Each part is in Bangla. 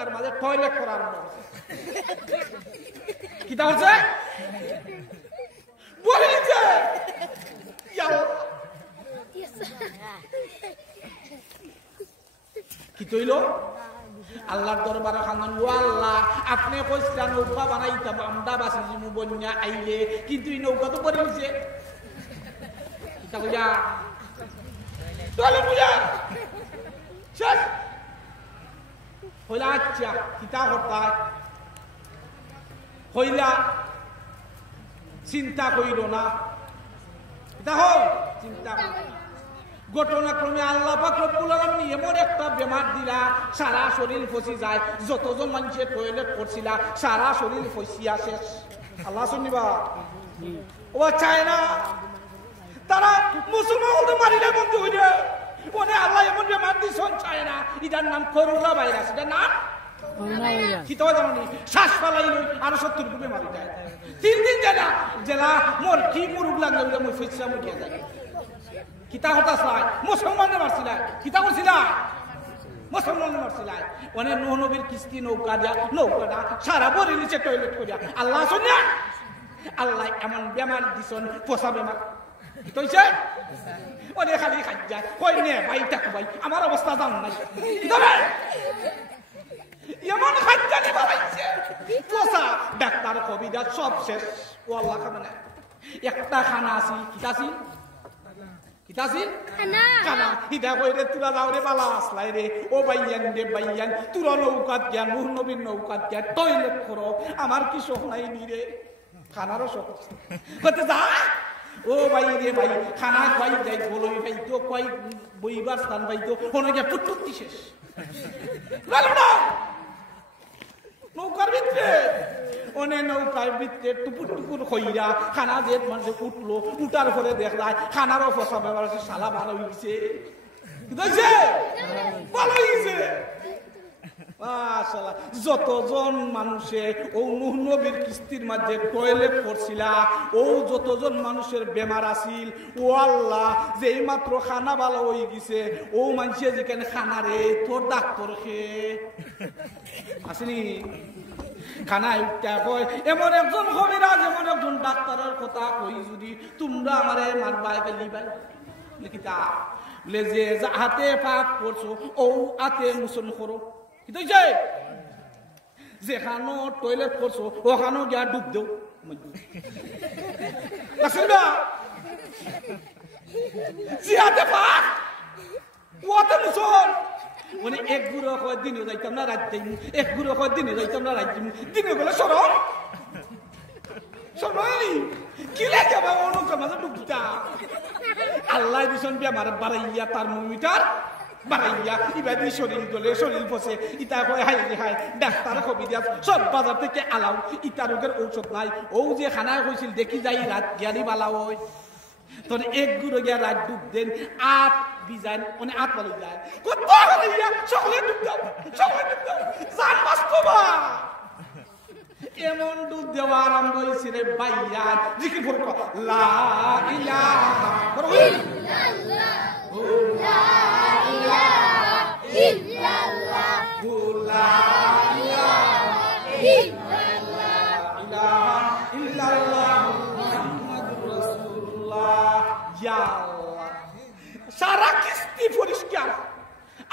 নৌকার মাঝে টয়লেট করার কিতা হচ্ছে বলিছে কি তৈল আল্লাহর দরবারে খান ও আল্লাহ আপনি কইছেন নৌকা বানাইতাম আমরা বাসি জিমু বন্যা আইলে কিন্তু এই নৌকা তো পড়েছে কিতা কইয়া টয়লেট বুঝা শেষ হইলা আচ্ছা কিতা করতা হইলা চিন্তা কইল না দেখো চিন্তা ঘটনাক্রমে আল্লাহ পাক রব্বুল আলামিন এমন একটা বেমার দিলা সারা শরীর ফসি যায় যতজন মানুষের টয়লেট করছিলা সারা শরীর ফসিয়া শেষ আল্লাহ শুনিবা ও চায় না তারা মুসলমানদের মারিলে বন্ধ হয়ে যায় ওনে আল্লাহ এমন বেমার দিছন চায় না এটার নাম করোনা ভাইরাস এটার নাম কি তো জানি শ্বাস ফালাই আরো 70 রূপে মারি যায় 3 দিন জেলা মোর কি মুরুগ লাগলে মই ফসিয়া মুখিয়া যায় কিতা কথা চাই মুসলমানে মারছিলা কিতা করছিলা মুসলমানে মারছিলা অনেক নবীর কিস্তি নৌকা দিয়া নৌকাটা সারা বড়ি নিচে টয়লেট করিয়া আল্লাহ শুনিয়া আল্লাহ এমন বেমার দিছন পোষা বেমার কি কইছে ওরে খালি খাজ্জা কই নে ভাই টাক ভাই আমার অবস্থা জান নাই তবে এমন খাজ্জা নি বানাইছে পোষা ডাক্তার কবিরা সব শেষ ও আল্লাহ খানা একটা খানা আছে কিতাছি কিতাছি খানা হিদা কইরে তুলা যাওরে বালা আসলাই রে ও ভাইয়ান রে ভাইয়ান তুরা নৌকাত গিয়া নূর নবীর নৌকাত গিয়া টয়লেট করো আমার কি শোক নাই নি রে খানারও শোক কইতে যা ও ভাই রে ভাই খানা কই যাই বলই ভাই তো কই বইবার স্থান ভাই তো কোন গিয়া পুটপুটি শেষ লালুনা নৌকার ভিতরে ওনে নৌকার ভিতরে টুপুর টুপুর কইরা খানা যে মানুষ উঠলো উঠার পরে দেখলাই খানারও ফসা ব্যবহার আছে শালা ভালো হইছে ভালো হইছে মাশাআল্লাহ যতজন মানুষে ও নূহ নবীর কিস্তির মাঝে টয়লেট করছিলা ও যতজন মানুষের বেমার আছিল ও আল্লাহ যেই মাত্র খানা ভালো হয়ে গেছে ও মানুষে যেখানে খানা রে তোর ডাক্তার খে আসেনি খানা উঠতে কয় এমন একজন কবিরাজ এমন একজন ডাক্তারের কথা কই যদি তোমরা আমারে মারবাই ফেলিবাই লিখিতা বলে যে হাতে পাপ করছো ও হাতে মুসন করো কি তৈছে যেখানো টয়লেট করছো ওখানো গিয়া ডুব দেও হাতে পাপ ওতে মুসন মানে এক গুরু হয় দিনে যাইতাম না রাত যাইম এক গুরু হয় দিনে যাইতাম না রাত যাইম দিনে গেলে সরম সরমানি কি লাগে বাবা অনুকা মাঝে ডুবতা আল্লাহ দিছন বেমার বাড়াইয়া থার্মোমিটার বাড়াইয়া ইবাদি শরীর গলে শরীর বসে ইটা কয় হাই হাই ডাক্তার কবি দিয়া সব বাজার থেকে আলাও ইটা রোগের ঔষধ নাই ও যে খানায় হয়েছিল দেখি যাই রাত গিয়ারি বালা হয় তোর এক গুরু গিয়া রাত ডুব দেন আট বিজান মানে আট বলে যায় কত হইয়া সকলে ডুব দাও সকলে ডুব দাও জান বাস্তবা এমন ডুব দেওয়া আরম্ভ হয়েছে রে ভাইয়ান জিকির করে লা ইলাহা ইল্লাল্লাহ লা ইলাহা ইল্লাল্লাহ লা ইলাহা ইল্লাল্লাহ মুহাম্মাদুর রাসূলুল্লাহ ইয়া আল্লাহ সারা কিস্তি পরিষ্কার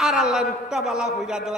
আর আল্লাহ রুক্তা বালা কইরা দিলাই